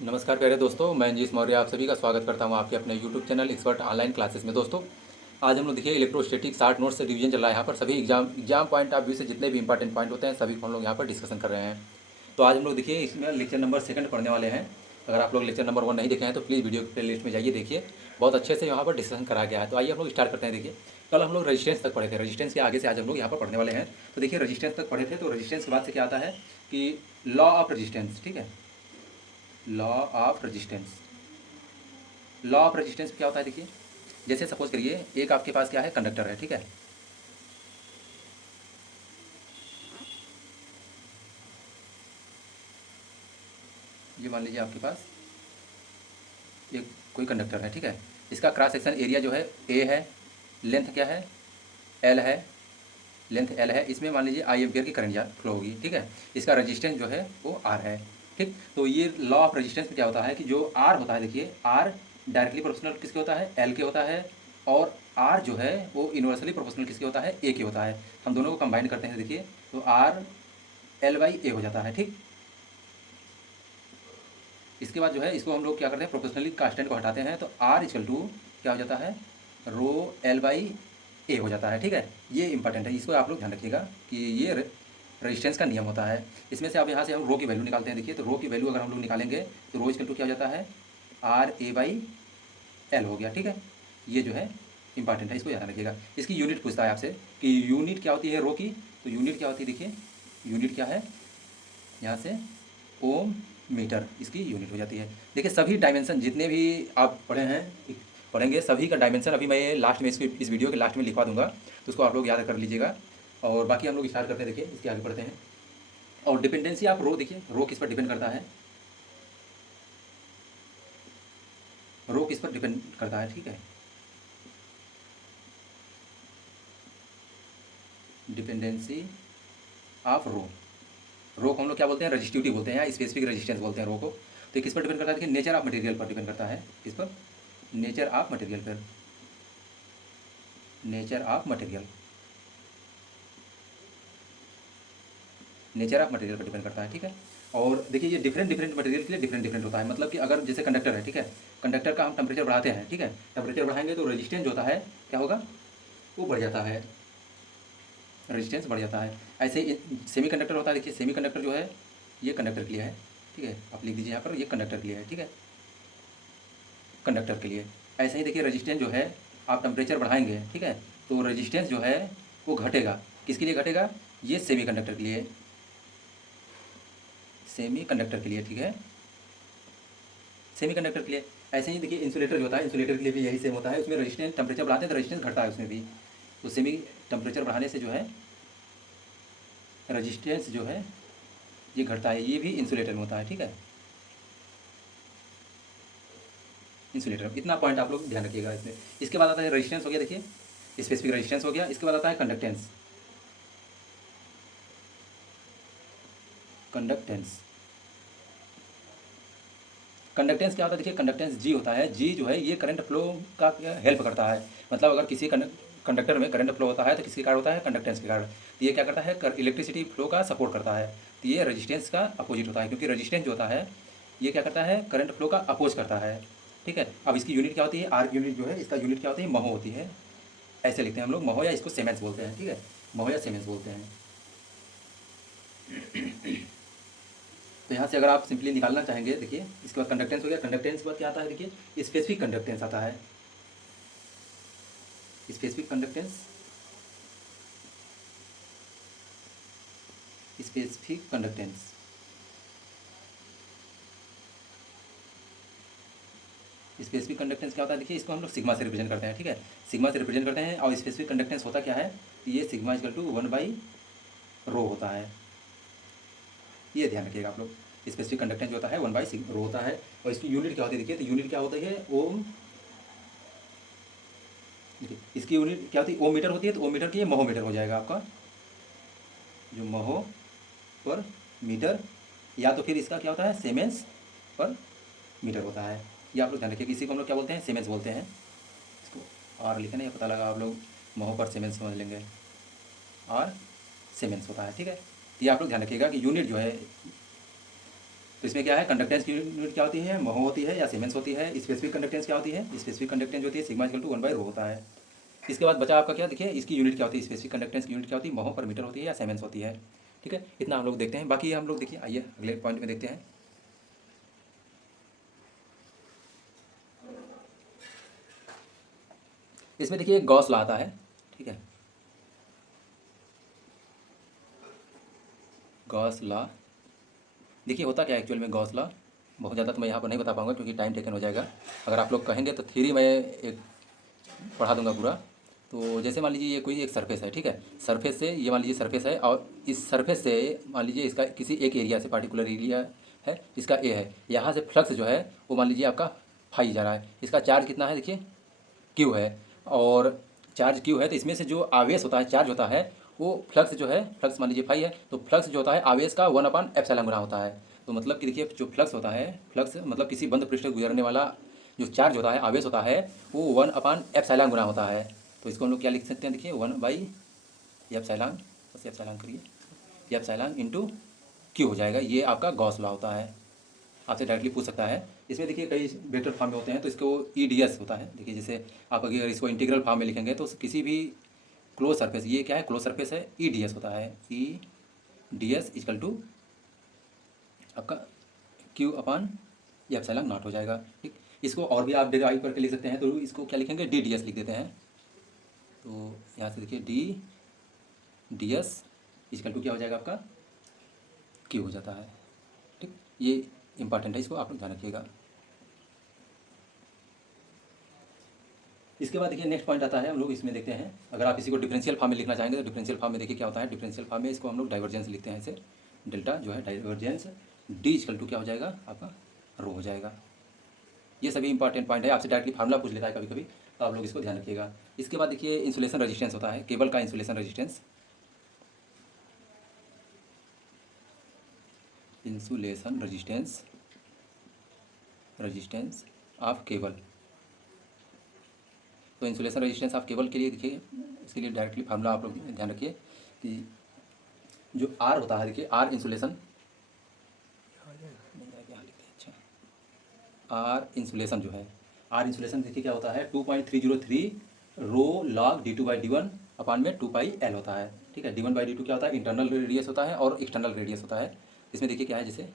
नमस्कार प्यारे दोस्तों, मैं अंजीश मौर्य आप सभी का स्वागत करता हूं आपके अपने YouTube channel expert online classes में। दोस्तों, आज हम लोग देखिए इलेक्ट्रोस्टैटिक 60 नोट्स से रिवीजन चल रहा है। यहाँ पर सभी एग्जाम पॉइंट ऑफ व्यू से जितने भी इंपॉर्टेंट पॉइंट होते हैं सभी को हम लोग यहाँ पर डिस्कशन कर रहे हैं। तो आज हम लोग देखिए इसमें लेक्चर नंबर 2 पढ़ने वाले हैं। अगर आप लोग लेक्चर नंबर 1 नहीं देखे हैं तो प्लीज़ वीडियो प्ले लिस्ट में जाइए, देखिए बहुत अच्छे से यहाँ पर डिस्कशन करा गया है। तो आइए हम लोग स्टार्ट करते हैं। देखिए कल हम लोग रेजिस्टेंस तक पढ़े थे, रेजिस्टेंस के आगे से आज हम लोग यहाँ पर पढ़ने वाले हैं। तो देखिए रेजिस्टेंस तक पढ़े थे, तो रेजिस्टेंस के बाद से क्या आता है कि लॉ ऑफ रेजिस्टेंस। ठीक है, law of resistance. Law of resistance क्या होता है? देखिए जैसे सपोज करिए एक आपके पास क्या है, कंडक्टर है। ठीक है, ये मान लीजिए आपके पास एक कोई कंडक्टर है। ठीक है, इसका क्रॉस सेक्शन एरिया जो है ए है, लेंथ क्या है, एल है, लेंथ एल है। इसमें मान लीजिए आई एम्पियर की करंट फ्लो होगी। ठीक है, इसका रेजिस्टेंस जो है वो आर है। ठीक, तो ये लॉ ऑफ रेजिस्टेंस में क्या होता है कि जो आर होता है, देखिए आर डायरेक्टली प्रोपोर्शनल किसके होता है, एल के होता है, और आर जो है वो इन्वर्सली प्रोपोर्शनल किसके होता है, ए के होता है। हम दोनों को कंबाइन करते हैं, देखिए तो आर एल बाई ए हो जाता है। ठीक, इसके बाद जो है इसको हम लोग क्या करते हैं, प्रोपोर्शनली कांस्टेंट को हटाते हैं तो आर इक्वल टू क्या हो जाता है, रो एल बाई ए हो जाता है। ठीक है, ये इंपॉर्टेंट है, इसको आप लोग ध्यान रखिएगा कि ये रेजिस्टेंस का नियम होता है। इसमें से अब यहाँ से हम रो की वैल्यू निकालते हैं। देखिए तो रो की वैल्यू अगर हम लोग निकालेंगे तो रो इक्वल टू क्या हो जाता है, आर ए बाई एल हो गया। ठीक है, ये जो है इंपॉर्टेंट है, इसको याद रखिएगा। इसकी यूनिट पूछता है आपसे कि यूनिट क्या होती है रो की, तो यूनिट क्या होती है, देखिए यूनिट क्या है, यहाँ से ओम मीटर इसकी यूनिट हो जाती है। देखिए सभी डायमेंशन जितने भी आप पढ़े हैं पढ़ेंगे, सभी का डायमेंशन अभी मैं लास्ट में इस वीडियो के लास्ट में लिखवा दूंगा, तो उसको आप लोग याद कर लीजिएगा। और बाकी हम लोग स्टार्ट करते हैं। देखिए इसके आगे पढ़ते हैं। और डिपेंडेंसी आप रो, देखिए रो किस पर डिपेंड करता है, रो किस पर डिपेंड करता है। ठीक है, डिपेंडेंसी ऑफ रो, रो को हम लोग क्या बोलते हैं, रजिस्टिविटी बोलते हैं या स्पेसिफिक रेजिस्टेंस बोलते हैं रो को। तो ये किस पर डिपेंड करता है, देखिए नेचर ऑफ मटेरियल पर डिपेंड करता है। किस पर, नेचर ऑफ मटेरियल पर, nature of material, nature of material पर डिपेंड करता है। ठीक है, और देखिए ये डिफरेंट डिफरेंट मटेरियल के लिए डिफरेंट डिफरेंट होता है। मतलब कि अगर जैसे कंडक्टर है, ठीक है, कंडक्टर का हम टेम्परेचर बढ़ाते हैं, ठीक है, टेम्परेचर बढ़ाएंगे तो रेजिस्टेंस जो होता है क्या होगा, वो बढ़ जाता है, रेजिस्टेंस बढ़ जाता है। ऐसे सेमी कंडक्टर होता है। देखिए सेमी कंडक्टर जो है ये कंडक्टर के लिए है। ठीक है, आप लिख दीजिए यहाँ पर, ये कंडक्टर के लिए है। ठीक है, कंडक्टर के लिए। ऐसे ही देखिए रेजिस्टेंस जो है आप टेम्परेचर बढ़ाएंगे, ठीक है, तो रेजिस्टेंस जो है वो घटेगा। किसके लिए घटेगा, ये सेमी कंडक्टर के लिए, सेमी कंडक्टर के लिए। ठीक है, सेमी कंडक्टर के लिए। ऐसे ही देखिए इंसुलेटर जो होता है, इंसुलेटर के लिए भी यही सेम होता है। उसमें रेजिस्टेंस टेम्परेचर बढ़ाते हैं तो रेजिस्टेंस घटता है उसमें भी। तो सेमी टेम्परेचर बढ़ाने से जो है रेजिस्टेंस जो है ये घटता है। ये भी इंसुलेटर में होता है। ठीक है, इंसुलेटर, इतना पॉइंट आप लोग ध्यान रखिएगा इसमें। इसके बाद आता है रेजिस्टेंस हो गया, देखिए स्पेसिफिक रेजिस्टेंस हो गया। इसके बाद आता है कंडक्टेंस, कंडक्टेंस। कंडक्टेंस क्या होता है, देखिए कंडक्टेंस जी होता है। जी जो है ये करंट फ्लो का हेल्प करता है। मतलब अगर किसी कंडक्टर में करंट फ्लो होता है तो किसके कारण होता है, कंडक्टेंस के कारण। तो ये क्या करता है, इलेक्ट्रिसिटी फ्लो का सपोर्ट करता है। तो ये रेजिस्टेंस का अपोजिट होता है, क्योंकि रेजिस्टेंस जो होता है ये क्या करता है, करंट फ्लो का अपोज करता है। ठीक है, अब इसकी यूनिट क्या होती है, आर यूनिट जो है इसका यूनिट क्या होती है, महो होती है। ऐसे लिखते हैं हम लोग महो, या इसको सीमेंस बोलते हैं। ठीक है, महो या सीमेंस बोलते हैं। तो यहाँ से अगर आप सिंपली निकालना चाहेंगे, देखिए इसके बाद कंडक्टेंस हो गया। कंडक्टेंस के बाद क्या आता है, देखिए स्पेसिफिक कंडक्टेंस आता है। Specific conductance, specific conductance, specific conductance क्या होता है, देखिए इसको हम लोग सिग्मा से रिप्रेजेंट करते हैं। ठीक है, सिग्मा से रिप्रेजेंट करते हैं। और स्पेसिफिक कंडक्टेंस होता क्या है, तो ये सिग्मा इक्वल टू 1/रो होता है। ये ध्यान रखिएगा आप लोग। स्पेसिफिक कंडक्टेंस जो होता है 1/रो होता है। और इसकी यूनिट क्या होती है, देखिए तो यूनिट क्या होती है, ओम। देखिए इसकी यूनिट क्या होती है, ओम मीटर होती है। तो ओम मीटर की ये महो मीटर हो जाएगा आपका, जो महो पर मीटर, या तो फिर इसका क्या होता है, सीमेंस पर मीटर होता है। ये आप लोग ध्यान रखिए, इसी को हम लोग क्या बोलते हैं, सीमेंस बोलते हैं। इसको आर लिखे ना, ये पता लगा आप लोग महो पर सीमेंस समझ लेंगे, आर सीमेंस होता है। ठीक है, ये आप लोग ध्यान रखिएगा कि यूनिट जो है तो इसमें क्या है, कंडक्टेंस की यूनिट क्या होती है, महो होती है या सीमेंस होती है। स्पेसिफिक कंडक्टेंस क्या होती है, स्पेसिफिक कंडक्टेंस होती है सिग्मा इक्वल टू 1/ρ होता है। इसके बाद बचा आपका क्या, देखिए इसकी यूनिट क्या होती है, स्पेसिफिक कंडक्टेंस की यूनिट क्या होती है, महो पर मीटर होती है या सीमेंस होती है। ठीक है, इतना हम लोग देखते हैं। बाकी हम लोग देखिए, आइए अगले पॉइंट में देखते हैं। इसमें देखिए गॉस लॉ आता है। ठीक है, गॉस लॉ देखिए होता क्या है एक्चुअल में गॉस लॉ। बहुत ज़्यादा तो मैं यहाँ पर नहीं बता पाऊंगा क्योंकि टाइम टेकन हो जाएगा। अगर आप लोग कहेंगे तो थ्योरी मैं एक पढ़ा दूंगा पूरा। तो जैसे मान लीजिए ये कोई एक सरफेस है, ठीक है, सरफेस से ये मान लीजिए सरफेस है, और इस सरफेस से मान लीजिए इसका किसी एक एरिया से, पार्टिकुलर एरिया है इसका ए है, यहाँ से फ्लक्स जो है वो मान लीजिए आपका फाई जा रहा है। इसका चार्ज कितना है, देखिए क्यू है, और चार्ज क्यू है तो इसमें से जो आवेश होता है, चार्ज होता है, वो फ्लक्स जो है, फ्लक्स मान लीजिए फाई है, तो फ्लक्स जो होता है आवेश का 1/ε गुना होता है। तो मतलब कि देखिए जो फ्लक्स होता है, फ्लक्स मतलब किसी बंद पृष्ठ से गुजरने वाला जो चार्ज होता है, आवेश होता है, वो 1/ε गुना होता है। तो इसको हम लोग क्या लिख सकते हैं, देखिए 1/ε, बस एप्सिलॉन करिए, ये एप्सिलॉन इंटू क्यू हो जाएगा। ये आपका गॉस लॉ होता है, आपसे डायरेक्टली पूछ सकता है। इसमें देखिए कई वेक्टर फॉर्म में होते हैं तो इसको ईडीएस होता है। देखिए जैसे आप अगर इसको इंटीग्रल फॉर्म में लिखेंगे तो किसी भी क्लोज सरफेस, ये क्या है, क्लोज सरफेस है, ईडीएस होता है। E D S equal to आपका क्यू अपान ये एप्सिलॉन नॉट हो जाएगा। ठीक, इसको और भी आप डिराइव करके लिख सकते हैं, तो इसको क्या लिखेंगे, डी डी एस लिख देते हैं। तो यहाँ से देखिए डी एस इक्वल टू क्या हो जाएगा आपका, क्यू हो जाता है। ठीक, ये इंपॉर्टेंट है, इसको आप लोग ध्यान रखिएगा। इसके बाद देखिए नेक्स्ट पॉइंट आता है, हम लोग इसमें देखते हैं, अगर आप इसी को डिफरेंशियल फॉर्म में लिखना चाहेंगे तो डिफरेंशियल फॉर्म में देखिए क्या होता है, डिफरेंशियल फॉर्म में इसको हम लोग डाइवर्जेंस लिखते हैं ऐसे, डेल्टा जो है डाइवर्जेंस डी इक्वल टू क्या हो जाएगा आपका, रो हो जाएगा। ये सभी इंपॉर्टेंट पॉइंट है, आपसे डायरेक्टली फार्मूला पूछ लेता है कभी कभी, तो आप लोग इसको ध्यान रखिएगा। इसके बाद देखिए इंसुलेशन रजिस्टेंस होता है, केबल का insulation resistance, insulation resistance, resistance of cable. तो इंसुलेशन रजिस्टेंस ऑफ केबल के लिए देखिए, इसके लिए डायरेक्टली फार्मूला आप लोग ध्यान रखिए कि जो आर होता है, देखिए आर इंसुलेशन, आर इंसुलेशन जो है, आर इंसुलेशन देखिए क्या होता है, 2.303 रो लॉग d2/d1 अपान में 2πl होता है। ठीक है, d1/d2 क्या होता है, इंटरनल रेडियस होता है और एक्सटर्नल रेडियस होता है। इसमें देखिए क्या है, जैसे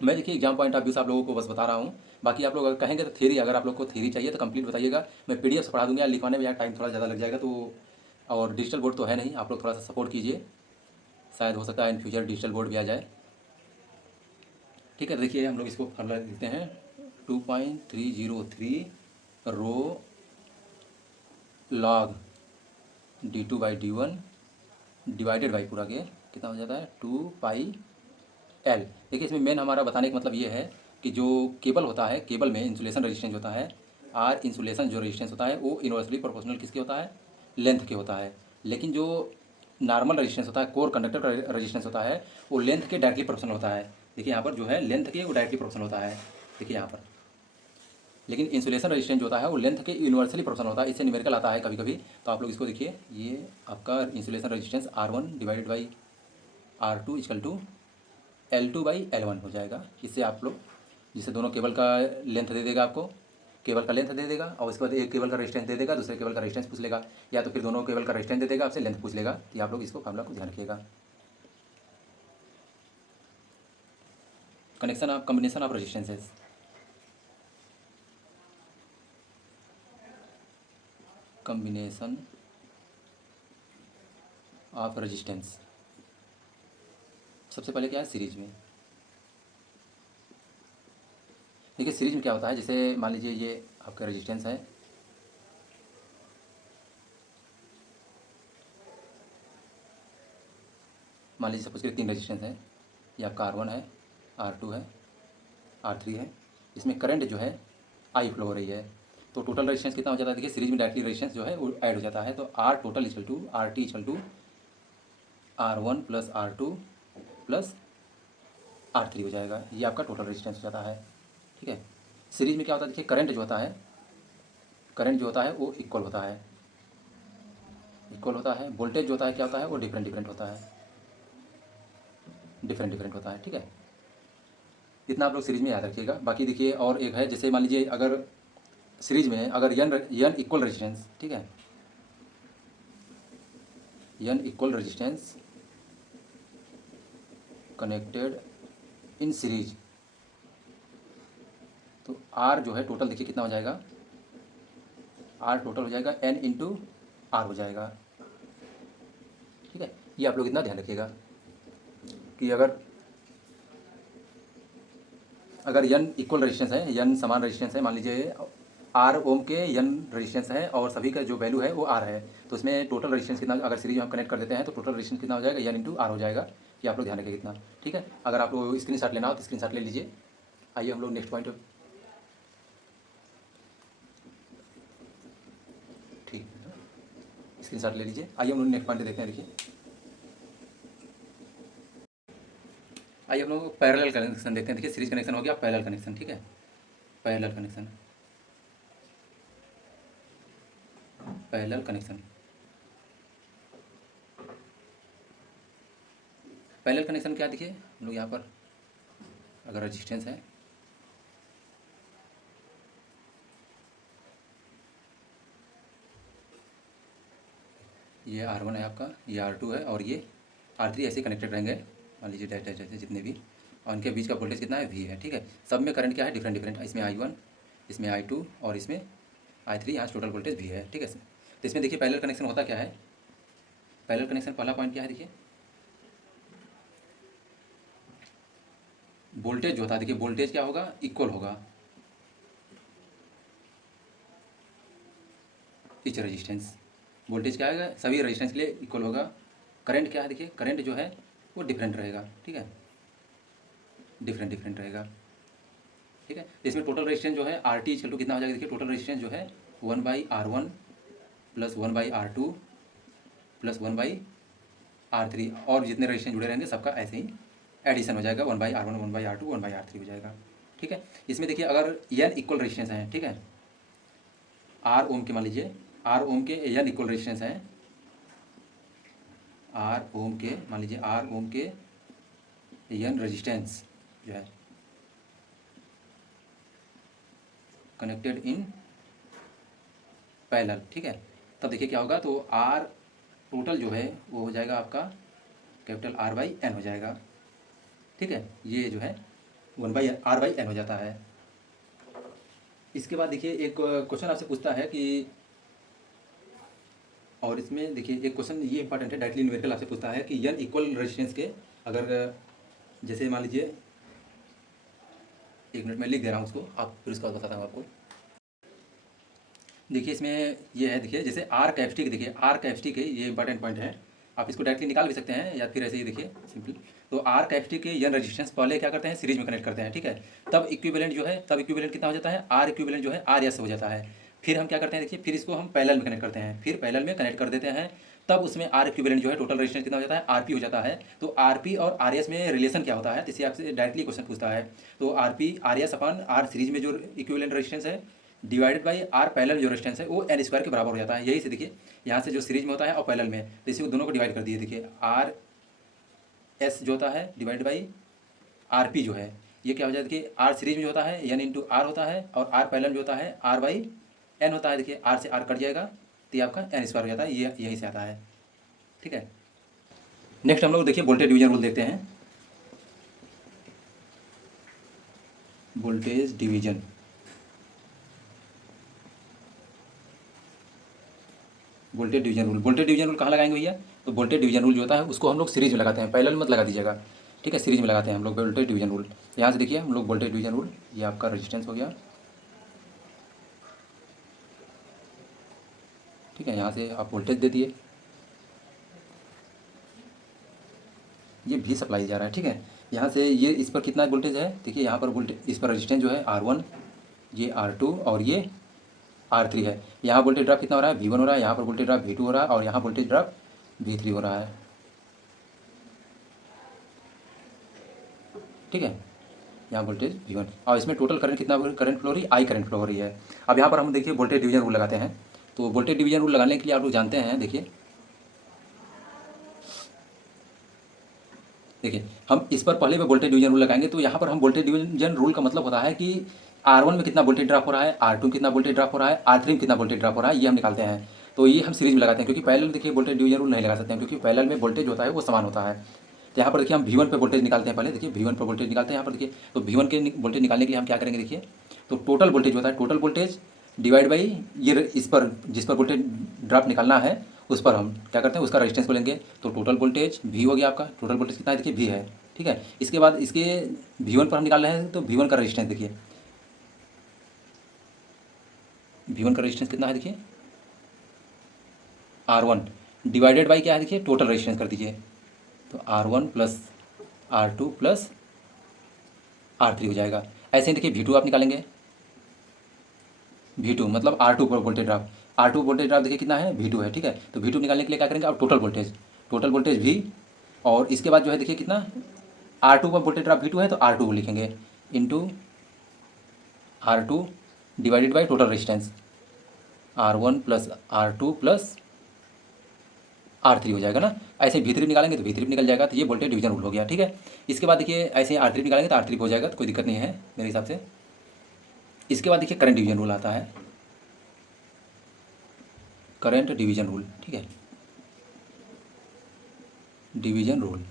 मैं देखिए एग्जाम पॉइंट ऑफ व्यू से आप लोगों को बस बता रहा हूँ। बाकी आप लोग अगर कहेंगे तो थ्योरी, अगर आप लोग को थ्योरी चाहिए तो कंप्लीट बताइएगा, मैं पीडीएफ से पढ़ा दूंगा, लिखवाने में यार टाइम थोड़ा ज़्यादा लग जाएगा। तो और डिजिटल बोर्ड तो है नहीं, आप लोग थोड़ा सा सपोर्ट कीजिए, शायद हो सकता है इन फ्यूचर डिजिटल बोर्ड भी आ जाए। ठीक है, देखिए हम लोग इसको फार्मूला लिखते हैं, 2.303 रो लॉग d2/d1 डिवाइडेड बाई पूरा के कितना हो जाता है, 2πl। देखिए इसमें मेन हमारा बताने का मतलब ये है कि जो केबल होता है, केबल में इंसुलेशन रेजिस्टेंस होता है, आर इंसुलेशन जो रेजिस्टेंस होता है वो इनवर्सली प्रोपोर्शनल किसके होता है, लेंथ के होता है। लेकिन जो नॉर्मल रेजिस्टेंस होता है, कोर कंडक्टर का रेजिस्टेंस होता है, वो लेंथ के डायरेक्टली प्रोपोर्शनल होता है। देखिए यहाँ पर जो है लेंथ के वो डायरेक्टली प्रोपोर्शनल होता है, देखिए यहाँ पर। लेकिन इंसुलेशन रेजिस्टेंस जो होता है वो लेंथ के यूनिवर्सली प्रोपोर्शनल होता है, इससे न्यूमेरिकल आता है कभी कभी। तो आप लोग इसको देखिए, ये आपका insulation resistance R1 divided by R2 equal to L2/L1 हो जाएगा। इससे आप लोग, जिससे दोनों केबल का लेंथ दे देगा आपको, केबल का लेंथ दे देगा, और उसके बाद एक केबल का रेजिस्टेंस दे देगा, दूसरे केबल का रेजिस्टेंस पूछ लेगा, या तो फिर दोनों केबल का रेजिस्टेंस दे देगा, आपसे लेंथ पूछ लेगा। तो आप लोग इसको फार्मूला को ध्यान रखिएगा। Connection of combination of resistances, combination of resistance, सबसे पहले क्या है, सीरीज में। देखिए सीरीज में क्या होता है, जैसे मान लीजिए ये आपका रेजिस्टेंस है, मान लीजिए सपोज करिए 3 रेजिस्टेंस है, ये आपका R1 है, R2 है, R3 है। इसमें करंट जो है आई फ्लो हो रही है, तो टोटल रेजिस्टेंस कितना हो जाता है, देखिए सीरीज में डायरेक्टली रेजिस्टेंस जो है वो ऐड हो जाता है। तो R total equal to R T equal to R1 plus R2 plus R3 हो जाएगा। ये आपका टोटल रेजिस्टेंस हो जाता है। ठीक है, सीरीज में क्या होता है, देखिए करंट जो होता है, करंट जो होता है वो इक्वल होता है, इक्वल होता है। वोल्टेज जो होता है क्या होता है, वो डिफरेंट डिफरेंट होता है, डिफरेंट डिफरेंट होता है। ठीक है, इतना आप लोग सीरीज में याद रखिएगा। बाकी देखिए और एक है, जैसे मान लीजिए अगर सीरीज में अगर यन इक्वल रेजिस्टेंस, ठीक है, n equal resistance connected in series, तो आर जो है टोटल देखिए कितना हो जाएगा, आर टोटल हो जाएगा एन इंटू आर हो जाएगा। ठीक है, ये आप लोग इतना ध्यान रखिएगा कि अगर यन इक्वल रेजिस्टेंस है, यन समान रेजिस्टेंस है, मान लीजिए आर ओम के यन रेजिस्टेंस है और सभी का जो वैल्यू है वो आर है, तो इसमें टोटल रेजिस्टेंस कितना, अगर सीरीज में हम कनेक्ट कर देते हैं तो टोटल रेजिस्टेंस कितना हो जाएगा, यन इंटू आर हो जाएगा। ये आप लोग ध्यान रखिए कितना। ठीक है, अगर आपको स्क्रीनशॉट लेना हो तो स्क्रीनशॉट ले लीजिए। आइए हम लोग नेक्स्ट पॉइंट, ठीक है, स्क्रीनशॉट ले लीजिए। आइए हम लोग नेक्स्ट पॉइंट देखते हैं। देखिए आइए हम लोग पैरेलल कनेक्शन देखते हैं। देखिए सीरीज कनेक्शन हो गया, पैरेलल कनेक्शन। ठीक है, parallel connection, parallel connection, parallel connection क्या, देखिए हम लोग यहाँ पर अगर रेजिस्टेंस है, ये R1 है आपका, ये R2 है और ये R3 ऐसे कनेक्टेड रहेंगे, मान लीजिए डैश डैश ऐसे जितने भी, और इनके बीच का वोल्टेज कितना है, V है। ठीक है, सब में करंट क्या है, डिफरेंट डिफरेंट, इसमें I1, इसमें I2 और इसमें I3, यहाँ टोटल वोल्टेज V है। ठीक है, तो इसमें देखिए पैरेलल कनेक्शन होता क्या है, पैरेलल कनेक्शन पहला पॉइंट क्या है, देखिए वोल्टेज जो होता है, देखिए वोल्टेज क्या होगा, इक्वल होगा इच रेजिस्टेंस, वोल्टेज क्या आएगा, सभी रेजिस्टेंस के लिए इक्वल होगा। करंट क्या है, देखिए करंट जो है वो डिफरेंट रहेगा। ठीक है, डिफरेंट डिफरेंट रहेगा। ठीक है, इसमें टोटल रेजिस्टेंस जो है आर टी इक्वल टू कितना हो जाएगा, देखिए टोटल रेजिस्टेंस जो है 1/R1 plus 1/R2 plus 1/R3, और जितने रेजिस्टेंस जुड़े रहेंगे सबका ऐसे ही एडिशन हो जाएगा, 1/R1 1/R2 1/R3 हो जाएगा। ठीक है, इसमें देखिए अगर एन इक्वल रेजिस्टेंस है, ठीक है, आर ओम के, मान लीजिए आर ओम के एन इक्वल रेजिस्टेंस है, आर ओम के, मान लीजिए आर ओम के एन रेजिस्टेंस जो है कनेक्टेड इन पैरेलल। ठीक है, तब देखिए क्या होगा, तो आर टोटल जो है वो हो जाएगा आपका कैपिटल R/N हो जाएगा। ठीक है, ये जो है 1/R/N हो जाता है। इसके बाद देखिए एक क्वेश्चन आपसे पूछता है कि, और इसमें देखिए एक क्वेश्चन ये इंपॉर्टेंट है, डायरेक्टली न्यूमेरिकल आपसे पूछता है कि एन इक्वल रेजिस्टेंस के, अगर जैसे मान लीजिए, एक मिनट में लिख दे रहा हूँ उसको, आप फिर उसका बताता हूँ आपको। देखिए इसमें ये है, देखिए जैसे आर कैपेसिटी, देखिए आर कैपेसिटी के, ये इंपॉर्टेंट पॉइंट है, आप इसको डायरेक्टली निकाल भी सकते हैं या फिर ऐसे ही देखिए सिंपल। तो आर कैपेसिटी के यन रेजिस्टेंस पहले क्या करते हैं, सीरीज में कनेक्ट करते हैं। ठीक है, तब इक्विवेलेंट जो है, तब इक्विवेलेंट कितना हो जाता है, आर इक्विवेलेंट जो है आर एस हो जाता है। फिर हम क्या करते हैं, देखिए फिर इसको हम पैरेलल में कनेक्ट करते हैं, फिर पैरेलल में कनेक्ट कर देते हैं, तब उसमें आर इक्विवेलेंट जो है टोटल रेजिस्टेंस कितना हो जाता है, आरपी हो जाता है। तो आरपी और आरएस में रिलेशन क्या होता है, जिससे आपसे डायरेक्टली क्वेश्चन पूछता है। तो आरपी आरएस अपन आर सीरीज में जो इक्विवेलेंट रेजिस्टेंस है डिवाइडेड बाई आर पैरेलल जो रेजिस्टेंस है वो एन स्क्वायर के बराबर हो जाता है। यही से देखिए यहाँ से जो सीरीज में होता है और पैरेलल में, तो इसी को दोनों को डिवाइड कर दिए। देखिए आर एस जो होता है डिवाइड बाई आर पी जो है, ये क्या हो जाता है, देखिए आर सीरीज में जो होता है एन इंटू आर होता है, और आर पैरेलल जो होता है R/N होता है। देखिए आर से आर कट जाएगा तो ये आपका एन स्क्वायर हो जाता है, ये यहीं से आता है। ठीक है, नेक्स्ट हम लोग देखिए वोल्टेज डिवीजन रूल देखते हैं। Voltage division, voltage division rule, voltage division rule कहाँ लगाएंगे भैया, तो वोल्टेज डिवीजन रूल जो होता है उसको हम लोग सीरीज में लगाते हैं, पैरेलल मत लगा दीजिएगा। ठीक है, सीरीज में लगाते हैं हम लोग वोल्टेज डिवीजन रूल। यहाँ से देखिए हम लोग वोल्टेज डिवीजन रूल, ये आपका रेजिस्टेंस हो गया। ठीक है, यहाँ से आप वोल्टेज दे दिए, ये भी सप्लाई जा रहा है। ठीक है, यहाँ से ये इस पर कितना वोल्टेज है, देखिए यहाँ पर वोल्टेज, इस पर रेजिस्टेंस जो है R1, ये R2 और ये R3 है। यहाँ वोल्टेज ड्रॉप कितना हो रहा है, V1 हो रहा है, यहाँ पर वोल्टेज ड्रॉप V2 हो रहा है, और यहाँ वोल्टेज ड्रॉप V3 हो रहा है। ठीक है, यहाँ वोल्टेज V1, और इसमें टोटल करंट कितना करंट फ्लो हो रही है, I करंट फ्लो हो रही है। अब यहाँ पर हम देखिए वोल्टेज डिवीजन रूल लगाते हैं। तो वोल्टेज डिवीजन रूल लगाने के लिए आप लोग जानते हैं, देखिए देखिए हम इस पर पहले में वोल्टेज डिवीजन रूल लगाएंगे। तो यहाँ पर हम वोल्टेज डिवीजन रूल का मतलब होता है कि R1 में कितना वोल्टेज ड्रॉप हो रहा है, R2 में कितना वोल्टेज ड्रॉप हो रहा है, R3 में कितना वोल्टेज ड्रॉप हो रहा है, ये हम निकालते हैं। तो ये हम सीरीज में लगाते हैं, क्योंकि पैरेलल में देखिए वोल्टेज डिवीजन रूल नहीं लगा सकते हैं, क्योंकि पैरेलल में वोल्टेज होता है वो समान होता है। तो यहाँ पर देखिए हम V1 पे वोल्टेज निकालते हैं, पहले देखिए V1 पर वोल्टेज निकालते हैं। यहाँ पर देखिए तो V1 के वोल्टेज निकालने के लिए हम क्या करेंगे, देखिए तो टोटल वोल्टेज होता है, टोटल वोल्टेज डिवाइड बाई ये इस पर जिस पर वोल्टेज ड्रॉप निकालना है उस पर हम क्या करते हैं, उसका रेजिस्टेंस को लेंगे। तो टोटल वोल्टेज V हो गया आपका, टोटल वोल्टेज कितना है देखिए V है, ठीक है। इसके बाद इसके V1 पर हम निकाल रहे हैं, तो V1 का रेजिस्टेंस देखिए, V1 का रेजिस्टेंस कितना है देखिए R1 डिवाइडेड बाई क्या है देखिए टोटल रेजिस्टेंस कर दीजिए। तो R1 plus R2 plus R3 हो जाएगा। ऐसे ही देखिए V2 आप निकालेंगे, V2 मतलब R2 पर voltage drop, R2 voltage drop देखिए कितना है V2 है, ठीक है। तो V2 निकालने के लिए क्या करेंगे आप, टोटल वोल्टेज V, और इसके बाद जो है देखिए कितना R2 पर वोल्टेज ड्रॉप V2 है तो R2 लिखेंगे into R2 divided by total resistance R1 plus R2 plus R3 हो जाएगा ना। ऐसे V3 निकालेंगे तो V3 निकल जाएगा। तो ये वोल्टेज डिवीजन रूल हो गया, ठीक है। इसके बाद देखिए ऐसे R3 निकालेंगे तो R3 हो जाएगा, तो कोई दिक्कत नहीं है मेरे हिसाब से। इसके बाद देखिए करंट डिवीजन रूल आता है, करंट डिवीजन रूल, ठीक है, division rule.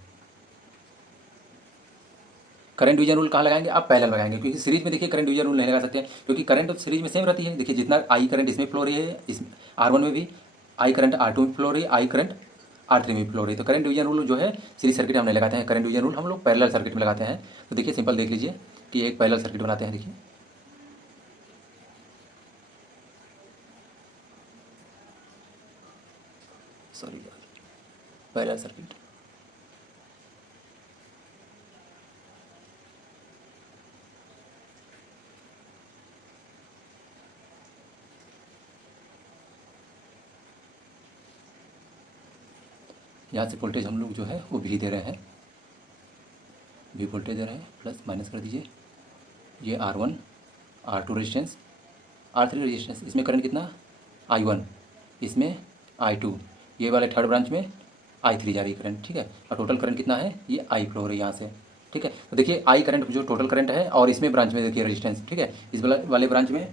Current division rule कहाँ लगाएंगे आप, पैरेलल लगाएंगे, क्योंकि सीरीज में देखिए करंट डिवीजन रूल नहीं लगा सकते हैं, क्योंकि करंट तो सीरीज में सेम रहती है। देखिए जितना आई करंट इसमें फ्लो रही है, इस R1 में भी आई करंट R2 में फ्लो रही है, आई करंट R3 में फ्लो रही है। तो करंट डिवीजन रूल जो है सीरीज सर्किट में हम नहीं लगाते हैं, करंट डिवीजन रूल हम लोग पैरेलल सर्किट में लगाते हैं। तो देखिए सिंपल देख लीजिए कि एक पैरेलल सर्किट बनाते हैं, देखिए सॉरी पैरेलल सर्किट। यहाँ से वोल्टेज हम लोग जो है वो V दे रहे हैं, V वोल्टेज दे रहे हैं, प्लस माइनस कर दीजिए। ये R1 R2 resistance, R3 resistance, इसमें करंट कितना I1, इसमें I2, ये वाले थर्ड ब्रांच में I3 जा रही है करंट, ठीक है। और टोटल करंट कितना है, ये I फ्लो हो रही है यहाँ से, ठीक है। तो देखिए I करंट जो टोटल करंट है, और इसमें ब्रांच में देखिए रेजिस्टेंस, ठीक है, इस वाले ब्रांच में।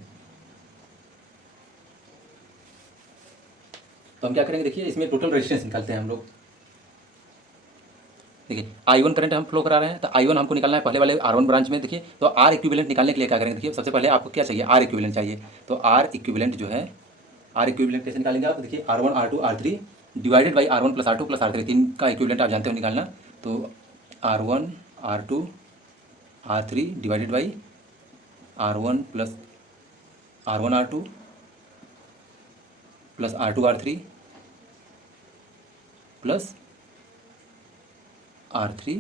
तो हम क्या करेंगे देखिए, इसमें टोटल रेजिस्टेंस निकालते हैं हम लोग। देखिए I1 करंट हम फ्लो करा रहे हैं, तो I1 हमको निकालना है पहले वाले R1 ब्रांच में। देखिए तो R इक्विवेलेंट निकालने के लिए क्या करेंगे, देखिए सबसे पहले आपको क्या चाहिए, R इक्विवेलेंट चाहिए। तो R इक्विवेलेंट जो है, R इक्विवेलेंट कैसे निकालेंगे आप, देखिए R1 R2 R3 divided by R1 plus R2 plus R3, तीन का इक्विवेलेंट आप जानते हो निकालना। तो R1 R2 R3 divided by R1 plus R1 R2 plus R2 R3 plus R3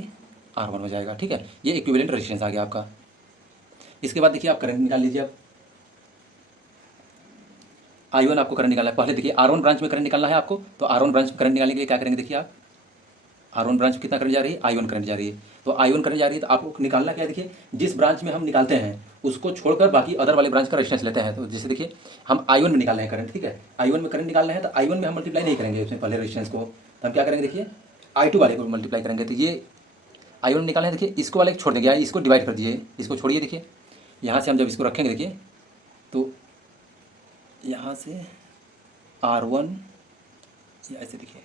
R1 हो जाएगा, ठीक है। ये इक्विवेलेंट रेजिस्टेंस आ गया आपका। इसके बाद देखिए आप करंट निकाल लीजिए। अब I1 आपको करंट निकालना है, पहले देखिए R1 ब्रांच में करंट निकालना है आपको। तो R1 ब्रांच में करंट निकालने के लिए क्या करेंगे, देखिए आप R1 ब्रांच में कितना करंट जा रही है, I1 करंट जा रही है। तो I1 करंट जा रही है, तो आपको निकालना क्या है, देखिए जिस ब्रांच में हम निकालते हैं उसको छोड़कर बाकी अदर वाले ब्रांच का रेजिस्टेंस लेते हैं। तो जैसे देखिए हम I1 में निकाल रहे हैं करंट, ठीक है, I1 में करंट निकालना है, तो I1 में हम मल्टीप्लाई नहीं करेंगे उसमें पहले रेजिस्टेंस को। तो हम क्या करेंगे, देखिए I2 वाले को मल्टीप्लाई करेंगे। तो ये I1 निकालना है, देखिए इसको वाले छोड़ देंगे, इसको डिवाइड कर दीजिए, इसको छोड़िए। देखिए यहाँ से हम जब इसको रखेंगे, देखिए तो यहाँ से R1 ऐसे देखिए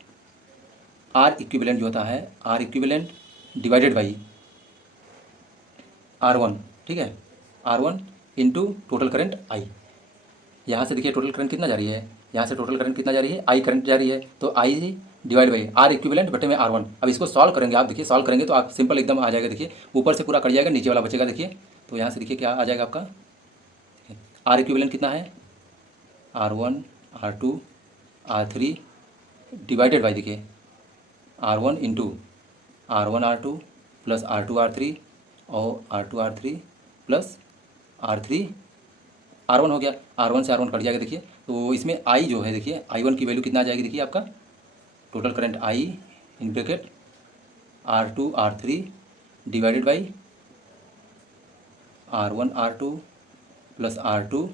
R इक्विवेलेंट जो होता है, R equivalent divided by R1, ठीक है, R1 into total current I। यहाँ से देखिए टोटल करंट कितना जा रही है, यहाँ से टोटल करंट कितना जा रही है, I करंट जा रही है। तो I divide by R equivalent बटे में R1। अब इसको सॉल्व करेंगे आप, देखिए सॉल्व करेंगे तो आप सिंपल एकदम आ जाएगा। देखिए ऊपर से पूरा कट जाएगा, नीचे वाला बचेगा। देखिए तो यहाँ से देखिए क्या आ जाएगा आपका, R इक्विवेलेंट कितना है, R1 R2 R3 divided by देखिए R1 into R1 R2 plus R2 R3 और R2 R3 plus R3 R1 हो गया। R1 से R1 कट जाएगा। देखिए तो इसमें I जो है, देखिए I1 की वैल्यू कितना आ जाएगी, देखिए आपका total current I in bracket R2 R3 divided by R1 R2 plus R2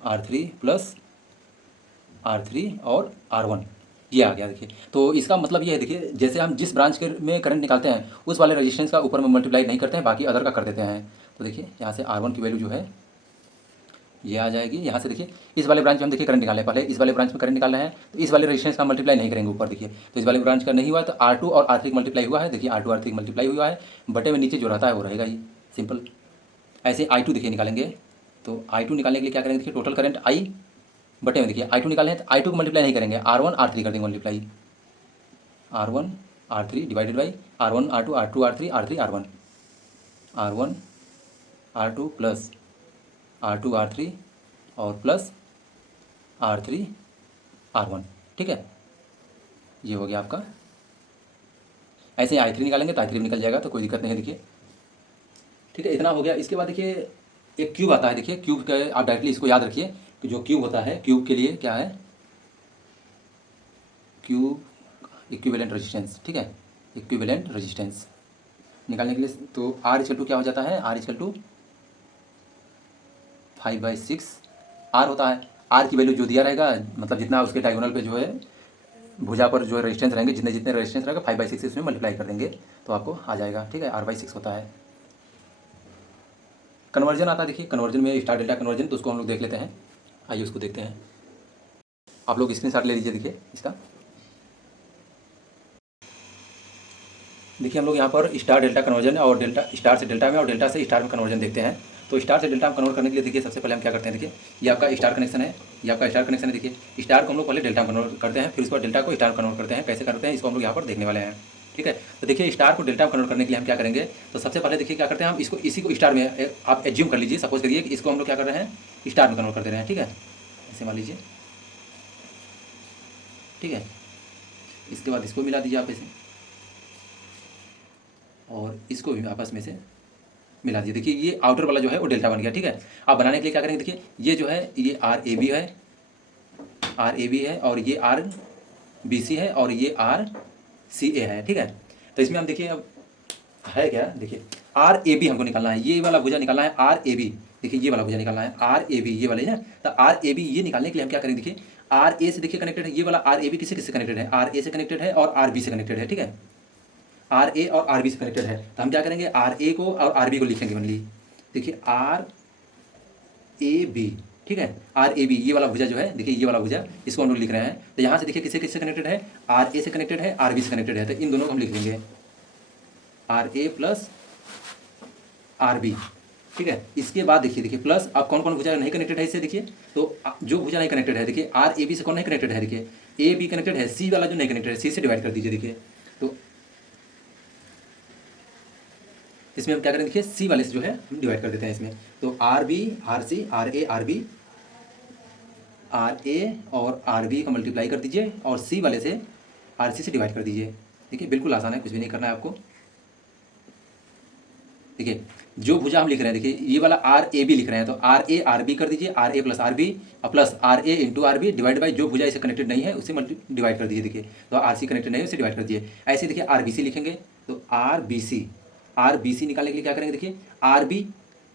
R3 plus R3 और R1, ये आ गया देखिए। तो इसका मतलब ये है देखिए, जैसे हम जिस ब्रांच के में करंट निकालते हैं उस वाले रजिस्टेंस का ऊपर में मल्टीप्लाई नहीं करते हैं, बाकी अदर का कर देते हैं। तो देखिए यहाँ से R1 की वैल्यू जो है ये आ जाएगी। यहाँ से देखिए इस वाले ब्रांच में हम देखिए करंट निकाले, पहले इस वाले ब्रांच में करंट निकाल रहे हैं तो इस वाले रजिस्टेंस का मल्टीप्लाई नहीं करेंगे ऊपर देखिए। तो इस वाले ब्रांच का नहीं हुआ तो R2 और R3 का मल्टीप्लाई हुआ है, देखिए R2 R3 का मल्टीप्लाई हुआ है, बटे में नीचे जो रहता है वो रहेगा ही, सिंपल। ऐसे I2 देखिए निकालेंगे, तो I2 निकालने के लिए क्या करेंगे देखिए, टोटल करंट I बटे में देखिए I2 निकालें तो I2 को मल्टीप्लाई नहीं करेंगे, R1 R3 कर देंगे multiply, R1 R3 divided by R1 R2 R2 R3 R3 R1, R1 R2 plus R2 R3 और प्लस R3 R1, ठीक है। ये हो गया आपका। ऐसे I3 निकालेंगे तो I3 निकल जाएगा, तो कोई दिक्कत नहीं है देखिए, ठीक है। इतना हो गया। इसके बाद देखिए एक क्यूब आता है, देखिए क्यूब का आप डायरेक्टली इसको याद रखिए कि जो क्यूब होता है, क्यूब के लिए क्या है, क्यूब इक्विवेलेंट रेजिस्टेंस, ठीक है, इक्विवेलेंट रेजिस्टेंस निकालने के लिए तो R इक्वल टू क्या हो जाता है, R इक्वल टू 5/6 R होता है। R की वैल्यू जो दिया रहेगा, मतलब जितना उसके डायगोनल पे जो है भुजा पर जो रेजिस्टेंस रहेंगे, जितने जितने रेजिस्टेंस रहेगा 5/6 इसमें मल्टीप्लाई कर देंगे तो आपको आ जाएगा, ठीक है। R/6 होता है। कन्वर्जन आता है देखिए, कन्वर्जन में स्टार डेल्टा कन्वर्जन, तो उसको हम लोग देख लेते हैं। आइए उसको देखते हैं। आप लोग स्क्रीनशॉट ले लीजिए देखिए इसका। देखिए हम लोग यहाँ पर स्टार डेल्टा कन्वर्जन और डेल्टा स्टार से डेल्टा में और डेल्टा से स्टार में कन्वर्जन देखते हैं। तो स्टार से डेल्टा में कन्वर्ट करने के लिए देखिए सबसे पहले हम क्या करते हैं, देखिए ये आपका स्टार कनेक्शन है, ये आपका स्टार कनेक्शन है। देखिए स्टार को हम लोग पहले डेल्टा में कन्वर्ट करते हैं, फिर उसके बाद डेल्टा को स्टार में कन्वर्ट करते हैं। कैसे करते हैं इसको हम लोग यहाँ पर देखने वाले हैं, ठीक है। तो देखिए स्टार को डेल्टा में कन्वर्ट करने के लिए हम क्या करेंगे, तो सबसे पहले देखिए क्या करते हैं हम इसको, इसी को स्टार में आप एज्यूम कर लीजिए, सपोज करिए कि इसको हम लोग क्या कर रहे हैं, स्टार में कन्वर्ट कर दे रहे हैं, ठीक है। ऐसे मान लीजिए, ठीक है। इसके बाद इसको मिला दीजिए आप ऐसे, और इसको भी आपस में से मिला दीजिए। देखिए ये आउटर वाला जो है वो डेल्टा बन गया, ठीक है। आप बनाने के लिए क्या करेंगे, देखिए ये जो है ये RAB है, RAB है, और ये RBC है, और ये RCA है, ठीक है। तो इसमें हम देखिए अब है क्या, देखिए RAB हमको निकालना है, ये वाला भुजा निकालना है RAB, देखिए ये वाला भुजा निकालना है RAB, ये वाला है ना। तो RAB ये निकालने के लिए हम क्या करेंगे, देखिए RA से देखिए कनेक्टेड है, ये वाला RAB किससे किससे कनेक्टेड है, RA से कनेक्टेड है और RB से कनेक्टेड है, ठीक है। RA और RB से कनेक्टेड है, तो हम क्या करेंगे RA को और RB को लिखेंगे ओनली। देखिए RAB, ठीक है, RAB ये वाला भुजा जो है, देखिए ये वाला भुजा, इसको हम लोग लिख रहे हैं। तो यहाँ से देखिए किससे किससे कनेक्टेड है, RA से कनेक्टेड है, RB से कनेक्टेड है, तो इन दोनों को हम लिख देंगे RA प्लस RB, ठीक है। इसके बाद देखिए प्लस अब कौन कौन भुजा नहीं कनेक्टेड है इससे, देखिए तो जो भुजा नहीं कनेक्टेड है, देखिए RAB से कौन नहीं कनेक्टेड है, देखिए AB कनेक्टेड है, C वाला जो नहीं कनेक्टेड है C से डिवाइड कर दीजिए, देखिए। तो इसमें हम क्या करें, देखिए C वाले से जो है हम डिवाइड कर देते हैं इसमें। तो RB RC RA RB, RA और RB का मल्टीप्लाई कर दीजिए और C वाले से RC से डिवाइड कर दीजिए। देखिए बिल्कुल आसान है, कुछ भी नहीं करना है आपको। देखिए जो भुजा हम लिख रहे हैं, देखिए ये वाला RAB लिख रहे हैं, तो RA RB कर दीजिए, RA प्लस RB और plus RA into RB divide by जो भुजा इसे कनेक्टेड नहीं है उसे डिवाइड कर दीजिए, देखिए तो RC कनेक्टेड नहीं है उसे डिवाइड कर दीजिए। ऐसे देखिए RBC लिखेंगे, तो RBC निकालने के लिए क्या करेंगे, देखिए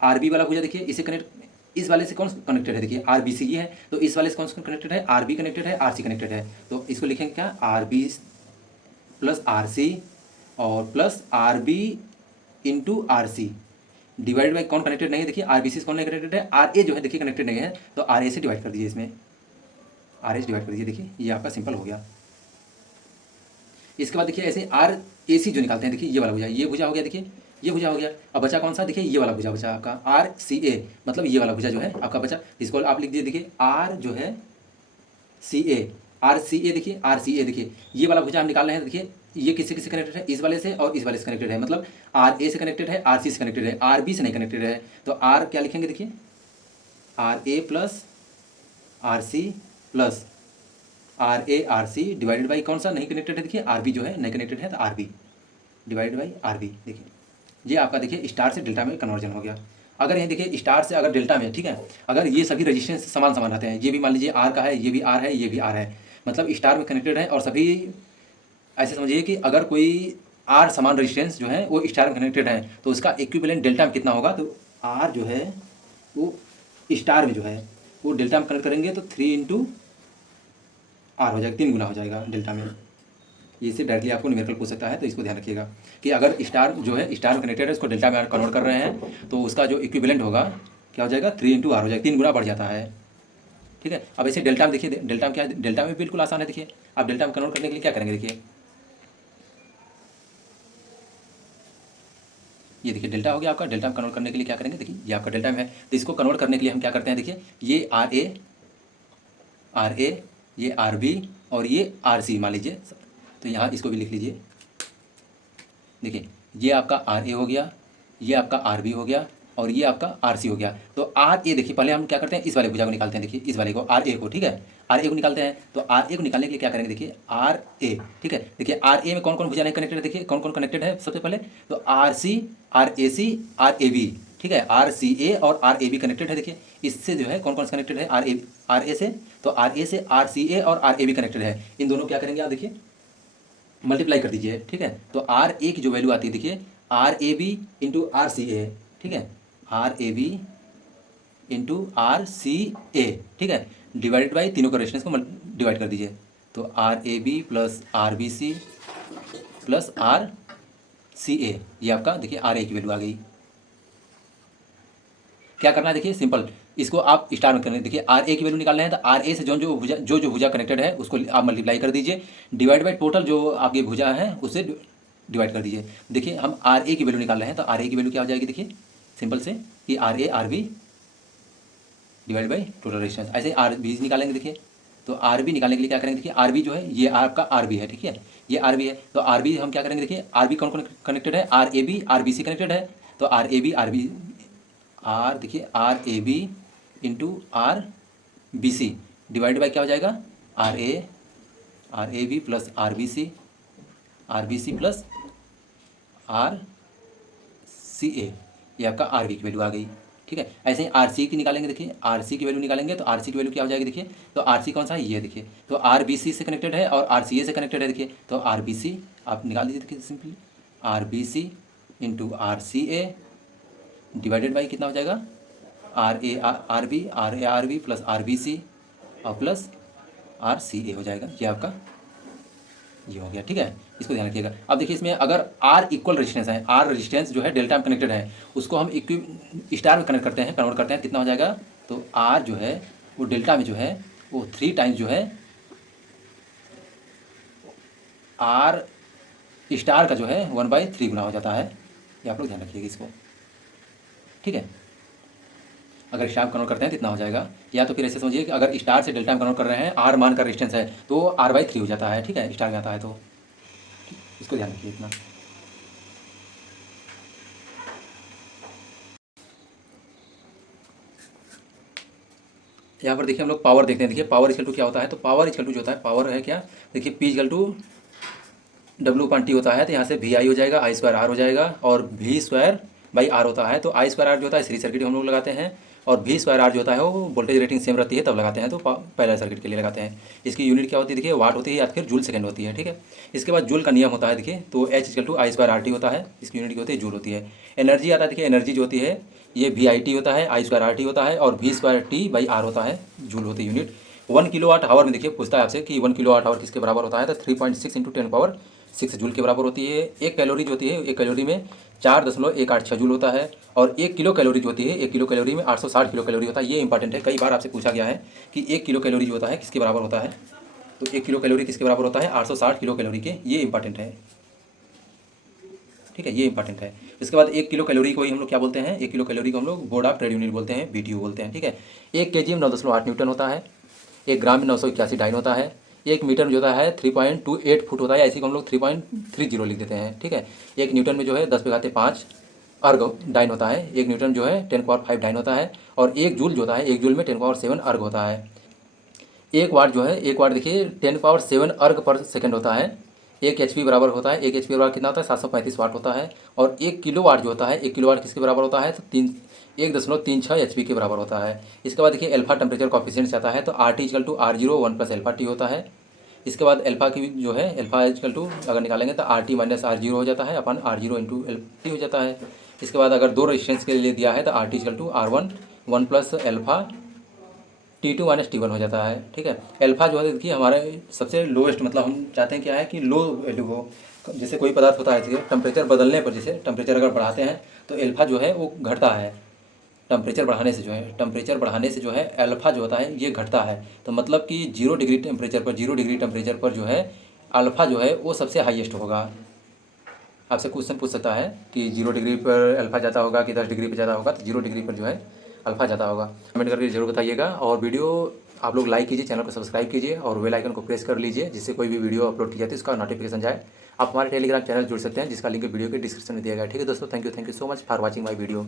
RB वाला भुजा देखिए इसे कनेक्ट, इस वाले से कौन कनेक्टेड है, देखिए RBC ये है, तो इस वाले से कौन सा कनेक्टेड है, RB कनेक्टेड है, RC कनेक्टेड है, तो इसको लिखेंगे क्या RB प्लस RC और plus RB into RC divide by कौन कनेक्टेड नहीं है, देखिए RBC से कौन नहीं कनेक्टेड है, RA जो है देखिए कनेक्टेड नहीं है, तो RA से डिवाइड कर दीजिए, इसमें RA से डिवाइड कर दीजिए। देखिए ये आपका सिंपल हो गया। इसके बाद देखिए ऐसे RAC जो निकालते हैं, देखिए ये वाला भुजा, ये भुजा हो गया, देखिए ये भुजा हो गया। अब बचा कौन सा, देखिए ये वाला भुजा बचा आपका RCA, मतलब ये वाला भुजा जो है आपका बचा, इसको आप लिख दीजिए, देखिए R जो है CA RCA, देखिए RCA, देखिए ये वाला भुजा हम निकाल रहे हैं। देखिए ये किससे किससे कनेक्टेड है, इस वाले से और इस वाले से कनेक्टेड है, मतलब RA से कनेक्टेड है, RC से कनेक्टेड है, RB से नहीं कनेक्टेड है, तो R क्या लिखेंगे, देखिए RA plus RC plus RA RC divided by कौन सा नहीं कनेक्टेड है, देखिए RB जो है नहीं कनेक्टेड है, तो RB डिवाइड बाई RB। देखिए ये आपका देखिए स्टार से डेल्टा में कन्वर्जन हो गया। अगर ये देखिए स्टार से अगर डेल्टा में, ठीक है, अगर ये सभी रजिस्टेंस समान समान रहते हैं, ये भी मान लीजिए R का है, ये भी R है, ये भी R है, मतलब स्टार में कनेक्टेड है, और सभी ऐसे समझिए कि अगर कोई R समान रेजिस्टेंस जो है वो स्टार में कनेक्टेड है, तो उसका इक्विवेलेंट डेल्टा में कितना होगा, तो R जो है वो स्टार में जो है वो डेल्टा में कनेक्ट करेंगे, तो 3 इंटू आर हो जाएगा, 3 गुना हो जाएगा डेल्टा में। ये से डायरेक्टली आपको न्यूमेरिकल पूछ सकता है, तो इसको ध्यान रखिएगा कि अगर स्टार जो है स्टार में कनेक्टेड है उसको डेल्टा में कन्वर्ट कर रहे हैं तो उसका जो इक्विवेलेंट होगा क्या हो जाएगा, 3 इंटू आर हो जाएगा, 3 गुना बढ़ जाता है। ठीक है, अब ऐसे डेल्टा में देखिए, डेल्टा में क्या है, डेल्टा में बिल्कुल आसान है। देखिए आप डेल्टा में कन्वर्ट करने के लिए क्या करेंगे, देखिए ये देखिए डेल्टा हो गया आपका। डेल्टा में कन्वर्ट करने के लिए क्या करेंगे, देखिए ये आपका डेल्टा में है, तो इसको कन्वर्ट करने के लिए हम क्या करते हैं, देखिए ये आर ए, ये आर बी और ये आर सी मान लीजिए, तो यहाँ इसको भी लिख लीजिए। देखिए ये आपका आर ए हो गया, ये आपका आर बी हो गया और ये आपका आर सी हो गया। तो आर ए देखिए पहले हम क्या करते हैं, इस वाले भुजा को निकालते हैं। देखिए इस वाले को आर ए को, ठीक है, आर ए को निकालते हैं। तो आर ए को निकालने के लिए क्या करेंगे, देखिए आर ए, ठीक है। देखिए आर ए में कौन कौन भुजा नहीं कनेक्टेड है, देखिए कौन कौन कनेक्टेड है सबसे पहले, तो R C, R A C, R A B, ठीक है, आर सी ए और आर ए बी कनेक्टेड है। देखिए इससे जो है कौन कौन से कनेक्टेड है, आर ए से, तो आर ए से आर सी ए और आर ए बी कनेक्टेड है। इन दोनों क्या करेंगे आप, देखिए मल्टीप्लाई कर दीजिए, ठीक है। तो आर ए की जो वैल्यू आती है, देखिए R A B into R C A, ठीक है, R A B into R C A, ठीक है, डिवाइडेड बाई तीनों का रेजिस्टेंस को डिवाइड कर दीजिए। तो R A B plus R B C plus R C A, ये आपका देखिए आर ए की वैल्यू आ गई। क्या करना है, देखिए सिंपल, इसको आप स्टार में करना है। देखिए आर ए की वैल्यू निकालना है, तो आर ए से जो भुजा कनेक्टेड है उसको आप मल्टीप्लाई कर दीजिए, डिवाइड बाई टोटल जो आपकी भुजा है उससे डिवाइड कर दीजिए। देखिए हम आर ए की वैल्यू निकाल रहे हैं, तो आर ए की वैल्यू क्या हो जाएगी, देखिए सिंपल से कि R A R B divide by total resistance. ऐसे आर बी निकालेंगे। देखिए तो आर बी निकालने के लिए क्या करेंगे, देखिए आर बी जो है ये आपका आर बी है, ठीक है, ये आर बी है। तो आर बी हम क्या करेंगे, देखिए आर बी कौन कौन कनेक्टेड है, R A B R B C connected है। तो R A B R B, R देखिए R A B into R B C divide by क्या हो जाएगा, R A B plus R B C plus R C A, ये आपका R B की value आ गई, ठीक है। ऐसे ही आर सी की निकालेंगे। देखिए आर सी की वैल्यू निकालेंगे, तो आर सी की वैल्यू क्या हो जाएगी, देखिए तो आर सी कौन सा है, ये देखिए, तो आर बी सी से कनेक्टेड है और आर सी ए से कनेक्टेड है। देखिए तो आर बी सी आप निकाल दीजिए, देखिए simply R B C into R C A divided by कितना हो जाएगा, R A R B plus R B C और प्लस आर सी ए हो जाएगा। ये आपका ये हो गया, ठीक है, इसको ध्यान रखिएगा। अब देखिए इसमें अगर आर इक्वल रेजिस्टेंस है, आर रेजिस्टेंस जो है डेल्टा में कनेक्टेड है, उसको हम स्टार में कनेक्ट करते हैं, कन्वर्ट करते हैं, कितना हो जाएगा, तो आर जो है वो डेल्टा में जो है वो 3 टाइम्स जो है आर स्टार का जो है 1/3 गुना हो जाता है। ये आप लोग ध्यान रखिएगा इसको, ठीक है। अगर स्टार में कन्वर्ट करते हैं तो इतना हो जाएगा, या तो फिर ऐसे समझिए कि अगर स्टार से डेल्टा में कन्वर्ट कर रहे हैं, आर मान का रेजिस्टेंस है तो R/3 हो जाता है, ठीक है, स्टार में आता है तो इसको ध्यान रखिए इतना। यहाँ पर देखिए हम लोग पावर देखते हैं। देखिए पावर इक्वल टू क्या होता है, तो पावर इक्वल टू जो होता है, पावर है क्या, देखिए P इक्वल टू W/T होता है, तो यहाँ से VI हो जाएगा, I² R हो जाएगा और V²/R होता है। तो I²R जो होता है सीरीज सर्किट हम लोग लगाते हैं और V²R जो होता है वो वोल्टेज रेटिंग सेम रहती है तब लगाते हैं, तो पैरेलल सर्किट के लिए लगाते हैं। इसकी यूनिट क्या होती है, देखिए वाट होती है या फिर जूल सेकंड होती है, ठीक है। इसके बाद जूल का नियम होता है, देखिए तो H इक्वल टू I²RT होता है, इसकी यूनिट क्या होती है, जूल होती है। एनर्जी आता है, देखिए एनर्जी जो होती है ये VIT होता है, I²RT होता है और V²T/R होता है, जूल होती है यूनिट। 1 किलोवाट आवर में देखिए पूछता है आपसे कि 1 किलोवाट आवर किसके बराबर होता है, तो 3.6 × 10⁻6 जूल के बराबर होती है। एक कैलोरी जो होती है, एक कैलोरी में 4.186 जूल होता है और 1 किलो कैलोरी जो होती है, 1 किलो कैलोरी में 860 किलो कैलोरी होता है। ये इंपॉर्टेंट है, कई बार आपसे पूछा गया है कि 1 किलो कैलोरी जो होता है किसके बराबर होता है, तो 1 किलो कैलोरी किसके बराबर होता है, 860 किलो कैलोरी के। ये इंपॉर्टेंट है, ठीक है, ये इंपॉर्टेंट है। इसके बाद 1 किलो कैलोरी को ही हम लोग क्या बोलते हैं, 1 किलो कैलोरी को हम लोग बोर्ड ऑफ ट्रेड यूनिट बोलते हैं, BTU बोलते हैं, ठीक है। 1 kg में 9.8 न्यूटन होता है, 1 ग्राम में 981 डाइन होता है, 1 मीटर में जो होता है 3.28 फुट होता है, इसी को हम लोग 3.30 लिख देते हैं, ठीक है। 1 न्यूटन में जो है 10⁵5 अर्ग डाइन होता है, 1 न्यूटन जो है 10⁵5 डाइन होता है और 1 जूल जो होता है, 1 जूल में 10⁻7 अर्ग होता है। 1 वाट जो है, 1 वाट देखिए 10⁻7 अर्ग पर सेकंड होता है। 1 HP बराबर होता है, 1 HP बराबर कितना होता है, 735 वाट होता है। और 1 किलो वाट जो होता है, 1 किलो वाट किसके बराबर होता है, तो 1.36 HP के बराबर होता है। इसके बाद देखिए अल्फा टेम्परेचर कॉफिशिएंट से आता है, तो RT equal to R0 1 + alpha T होता है। इसके बाद अल्फा की जो है अल्फा इक्वल टू अगर निकालेंगे तो RT - R0 हो जाता है अपन R0 × LT हो जाता है। इसके बाद अगर दो रेजिस्टेंस के लिए दिया है तो RT equal to R1 1 + alpha T2 minus T1 हो जाता है। ठीक है, अल्फ़ा जो है देखिए हमारे सबसे लोएस्ट, मतलब हम चाहते हैं क्या है कि लो वैल्यू हो। जैसे कोई पदार्थ होता है, जैसे टेम्परेचर बदलने पर, जैसे टेम्परेचर अगर बढ़ाते हैं तो अल्फ़ा जो है वो घटता है। टेम्परेचर बढ़ाने से जो है अल्फ़ा जो होता है ये घटता है। तो मतलब कि 0 डिग्री टेम्परेचर पर जो है अल्फ़ा जो है वो सबसे हाईएस्ट होगा। आपसे क्वेश्चन पूछ सकता है कि 0 डिग्री पर अल्फ़ा जाता होगा कि 10 डिग्री पर ज़्यादा होगा, तो 0 डिग्री पर जो है अल्फ़ा ज़्यादा होगा। कमेंट करके ज़रूर बताइएगा, और वीडियो आप लोग लाइक कीजिए, चैनल को सब्सक्राइब कीजिए और बेल आइकन को प्रेस कर लीजिए, जिससे कोई भी वीडियो अपलोड की जाती है उसका नोटिफिकेशन जाए। आप हमारे टेलीग्राम चैनल जुड़ सकते हैं, जिसका लिंक वीडियो के डिस्क्रिप्शन में दिया गया है। ठीक है दोस्तों, thank you so much for watching my video.